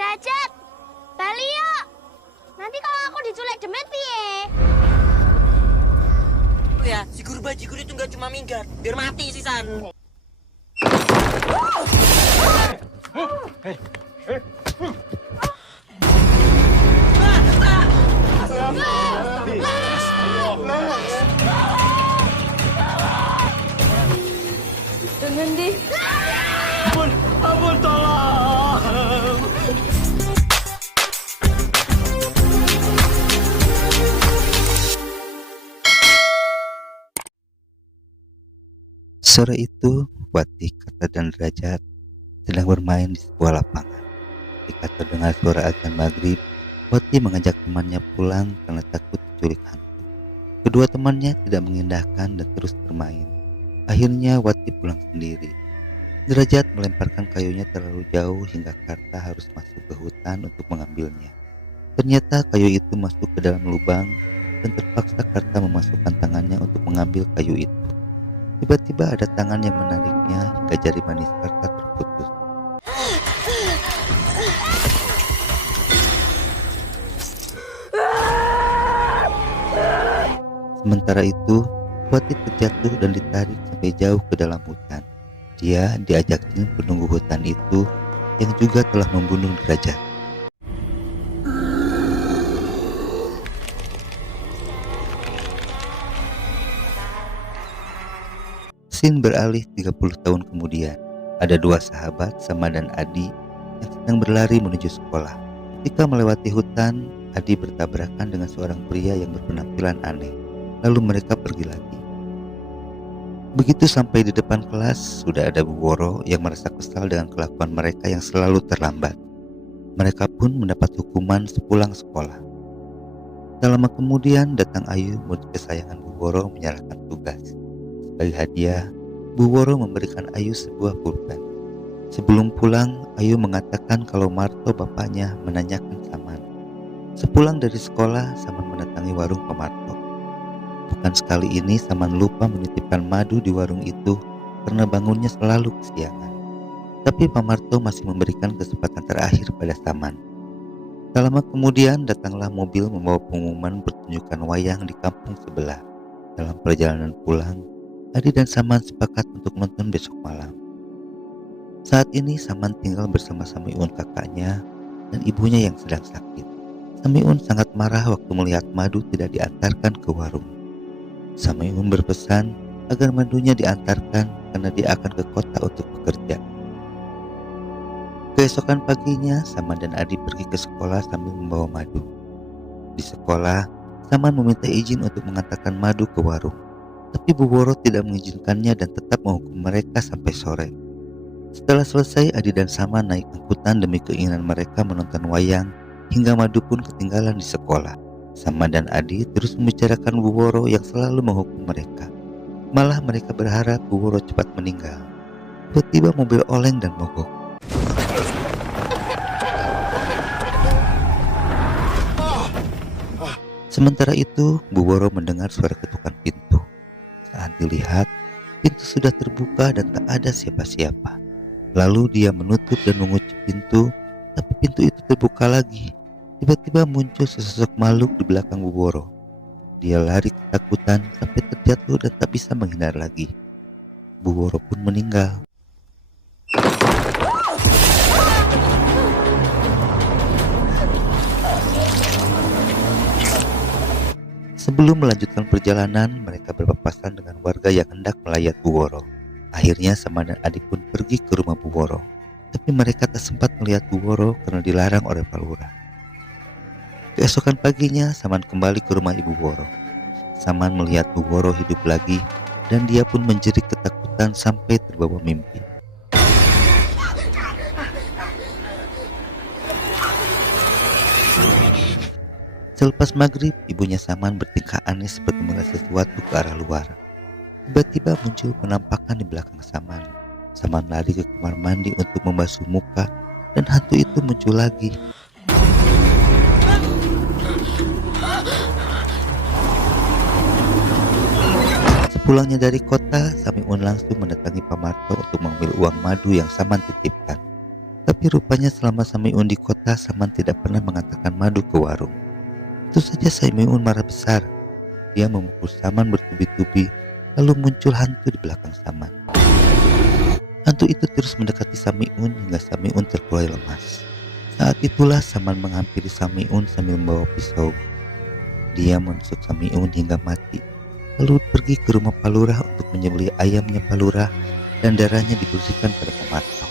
Derajat, bali yuk. Nanti kalau aku diculik Demet piye? Ya, si guru bajigur itu nggak cuma minggat, biar mati sisan. Dengan di. Ampun, tolong. Sore itu, Wati, Kata, dan Derajat sedang bermain di sebuah lapangan. Ketika terdengar suara azan maghrib, Wati mengajak temannya pulang karena takut diculik hantu. Kedua temannya tidak mengindahkan dan terus bermain. Akhirnya Wati pulang sendiri. Derajat melemparkan kayunya terlalu jauh hingga Karta harus masuk ke hutan untuk mengambilnya. Ternyata kayu itu masuk ke dalam lubang dan terpaksa Karta memasukkan tangannya untuk mengambil kayu itu. Tiba-tiba ada tangan yang menariknya hingga jari manis Karta terputus. Sementara itu, Wati terjatuh dan ditarik sampai jauh ke dalam hutan. Dia diajak jin penunggu hutan itu yang juga telah membunuh Derajat. Scene beralih 30 tahun kemudian. Ada dua sahabat, Sama dan Adi, yang sedang berlari menuju sekolah. Ketika melewati hutan, Adi bertabrakan dengan seorang pria yang berpenampilan aneh. Lalu mereka pergi lagi. Begitu sampai di depan kelas, sudah ada Bu Woro yang merasa kesal dengan kelakuan mereka yang selalu terlambat. Mereka pun mendapat hukuman sepulang sekolah. Tak lama kemudian datang Ayu, murid kesayangan Bu Woro, menyerahkan tugas. Sebagai hadiah, Bu Woro memberikan Ayu sebuah pulpen. Sebelum pulang, Ayu mengatakan kalau Marto bapaknya menanyakan Saman. Sepulang dari sekolah, Saman mendatangi warung Pak Marto. Bukan sekali ini Saman lupa menitipkan madu di warung itu karena bangunnya selalu kesiangan. Tapi Pak Marto masih memberikan kesempatan terakhir pada Saman. Tak lama kemudian datanglah mobil membawa pengumuman pertunjukan wayang di kampung sebelah. Dalam perjalanan pulang, Adi dan Saman sepakat untuk nonton besok malam. Saat ini Saman tinggal bersama Samiun kakaknya dan ibunya yang sedang sakit. Samiun sangat marah waktu melihat madu tidak diantarkan ke warung. Samiun berpesan agar madunya diantarkan karena dia akan ke kota untuk bekerja. Keesokan paginya, Saman dan Adi pergi ke sekolah sambil membawa madu. Di sekolah, Saman meminta izin untuk mengantarkan madu ke warung. Tapi Bu Woro tidak mengizinkannya dan tetap menghukum mereka sampai sore. Setelah selesai, Adi dan Saman naik angkutan demi keinginan mereka menonton wayang, hingga madu pun ketinggalan di sekolah. Saman dan Adi terus membicarakan Bu Woro yang selalu menghukum mereka. Malah mereka berharap Bu Woro cepat meninggal. Tiba-tiba mobil oleng dan mogok. Sementara itu, Bu Woro mendengar suara ketukan pintu. Saat dilihat, pintu sudah terbuka dan tak ada siapa-siapa. Lalu dia menutup dan mengunci pintu, tapi pintu itu terbuka lagi. Tiba-tiba muncul sesosok makhluk di belakang Bu Woro. Dia lari ketakutan sampai terjatuh dan tak bisa menghindar lagi. Bu Woro pun meninggal. Sebelum melanjutkan perjalanan, mereka berpapasan dengan warga yang hendak melayat Bu Woro. Akhirnya Sama dan Adi pun pergi ke rumah Bu Woro. Tapi mereka tak sempat melihat Bu Woro karena dilarang oleh Pak Lurah. Keesokan paginya, Saman kembali ke rumah Ibu Woro. Saman melihat Bu Woro hidup lagi dan dia pun menjerit ketakutan sampai terbawa mimpi. Selepas maghrib, ibunya Saman bertingkah aneh seperti melihat sesuatu ke arah luar. Tiba-tiba muncul penampakan di belakang Saman. Saman lari ke kamar mandi untuk membasuh muka dan hantu itu muncul lagi. Sepulangnya dari kota, Samiun langsung mendatangi Pak Marto untuk mengambil uang madu yang Saman titipkan. Tapi Tapi rupanya selama Samiun di kota, Saman tidak pernah mengantarkan madu ke warung. Itu saja Samiun marah besar. Dia memukul Saman bertubi-tubi, lalu muncul hantu di belakang Saman. Hantu itu terus mendekati Samiun hingga Samiun terkulai lemas. Saat itulah Saman menghampiri Samiun sambil membawa pisau. Dia menusuk Samiun hingga mati, lalu pergi ke rumah Palurah untuk menyembelih ayamnya Palurah dan darahnya dibersihkan pada Pemarto.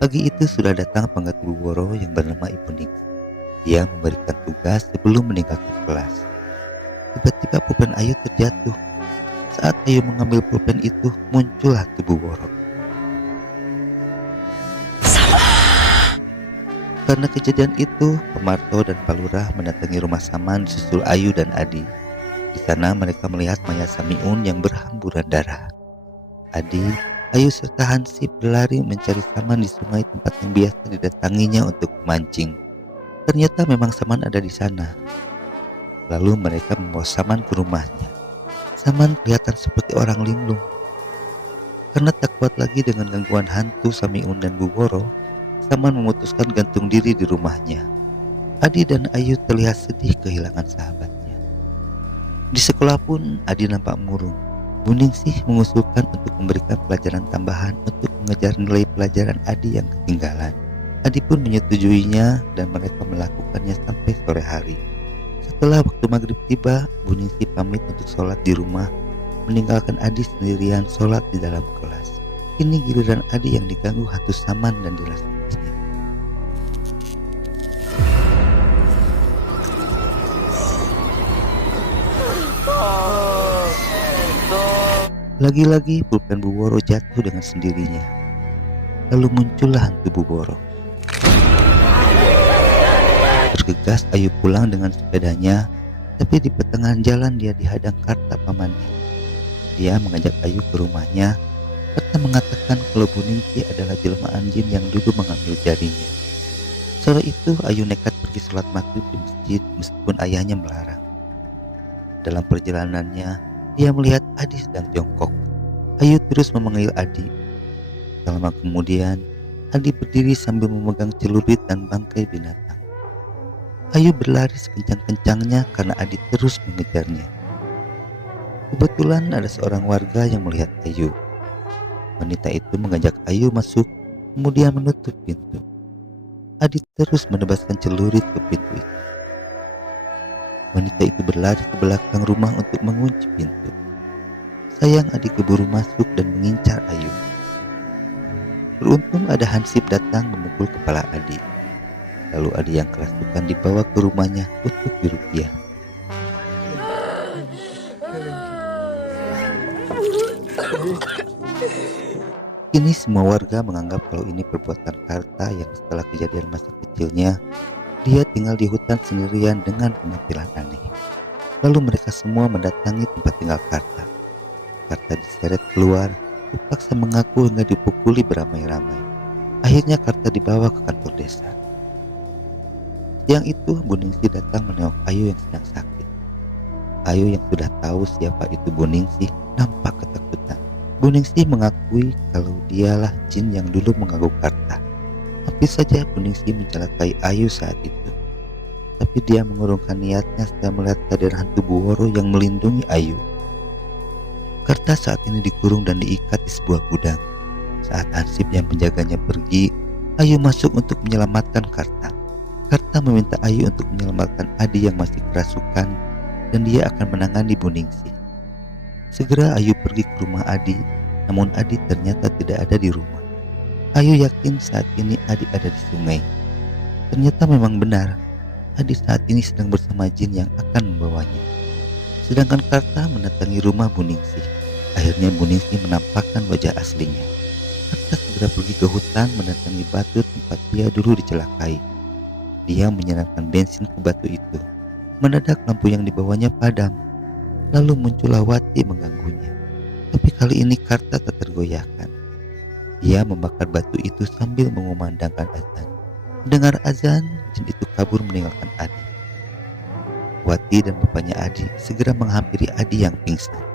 Pagi itu sudah datang pengganti Bu Woro yang bernama Ibu Ningsih. Dia memberikan tugas sebelum meninggalkan kelas. Tiba-tiba pulpen Ayu terjatuh. Saat Ayu mengambil pulpen itu, muncul hantu Bu Woro. Karena kejadian itu, Pemarto dan Palurah mendatangi rumah Saman disusul Ayu dan Adi. Di sana mereka melihat mayat Samiun yang berhamburan darah. Adi, Ayu serta Hansip berlari mencari Saman di sungai tempat yang biasa didatanginya untuk memancing. Ternyata memang Saman ada di sana. Lalu mereka membawa Saman ke rumahnya. Saman kelihatan seperti orang linglung. Karena tak kuat lagi dengan gangguan hantu Samiun dan Bu Woro, Saman memutuskan gantung diri di rumahnya. Adi dan Ayu terlihat sedih kehilangan sahabatnya. Di sekolah pun Adi nampak murung. Bu Ningsih mengusulkan untuk memberikan pelajaran tambahan untuk mengejar nilai pelajaran Adi yang ketinggalan. Adi pun menyetujuinya dan mereka melakukannya sampai sore hari. Setelah waktu maghrib tiba, Bu Ningsih pamit untuk sholat di rumah, meninggalkan Adi sendirian sholat di dalam kelas. Kini giliran Adi yang diganggu hantu Saman dan dirasukinya. Lagi-lagi pulpen Bu Woro jatuh dengan sendirinya. Lalu muncullah hantu Bu Woro. Bergegas Ayu pulang dengan sepedanya, tapi di pertengahan jalan dia dihadang Karta pamannya. Dia mengajak Ayu ke rumahnya. Karta mengatakan kalau Bu Ningsih adalah jelmaan jin yang dulu mengambil jarinya. Sore itu Ayu nekat pergi sholat maghrib di masjid meskipun ayahnya melarang. Dalam perjalanannya, dia melihat Adi sedang jongkok. Ayu terus memanggil Adi. Lama kemudian, Adi berdiri sambil memegang celurit dan bangkai binatang. Ayu berlari sekencang-kencangnya karena Adi terus mengejarnya. Kebetulan ada seorang warga yang melihat Ayu. Wanita itu mengajak Ayu masuk, kemudian menutup pintu. Adi terus menebaskan celurit ke pintu itu. Wanita itu berlari ke belakang rumah untuk mengunci pintu. Sayang Adi keburu masuk dan mengincar Ayu. Beruntung ada Hansip datang memukul kepala Adi. Lalu Adi yang kerasukan dibawa ke rumahnya untuk diruqyah. Kini semua warga menganggap kalau ini perbuatan Karta yang setelah kejadian masa kecilnya, dia tinggal di hutan sendirian dengan penampilan aneh. Lalu mereka semua mendatangi tempat tinggal Karta. Karta diseret keluar, dipaksa mengaku hingga dipukuli beramai-ramai. Akhirnya Karta dibawa ke kantor desa. Siang itu Bu Ningsih datang menengok Ayu yang sedang sakit. Ayu yang sudah tahu siapa itu Bu Ningsih nampak ketakutan. Bu Ningsih mengakui kalau dialah jin yang dulu mengganggu Karta. Tapi saja Bu Ningsih mencelakai Ayu saat itu. Tapi dia mengurungkan niatnya setelah melihat kehadiran hantu Bu Woro yang melindungi Ayu. Karta saat ini dikurung dan diikat di sebuah gudang. Saat Hansip yang menjaganya pergi, Ayu masuk untuk menyelamatkan Karta. Karta meminta Ayu untuk menyelamatkan Adi yang masih kerasukan dan dia akan menangani Bu Ningsih. Segera Ayu pergi ke rumah Adi, namun Adi ternyata tidak ada di rumah. Ayu yakin saat ini Adi ada di sungai. Ternyata memang benar, Adi saat ini sedang bersama jin yang akan membawanya. Sedangkan Karta mendatangi rumah Bu Ningsih. Akhirnya Bu Ningsih menampakkan wajah aslinya. Karta segera pergi ke hutan mendatangi batu tempat dia dulu dicelakai. Dia menyiramkan bensin ke batu itu. Mendadak lampu yang dibawanya padam. Lalu muncullah Wati mengganggunya. Tapi kali ini Karta tak tergoyahkan. Dia membakar batu itu sambil mengumandangkan azan. Mendengar azan, jin itu kabur meninggalkan Adi. Wati dan bapaknya Adi segera menghampiri Adi yang pingsan.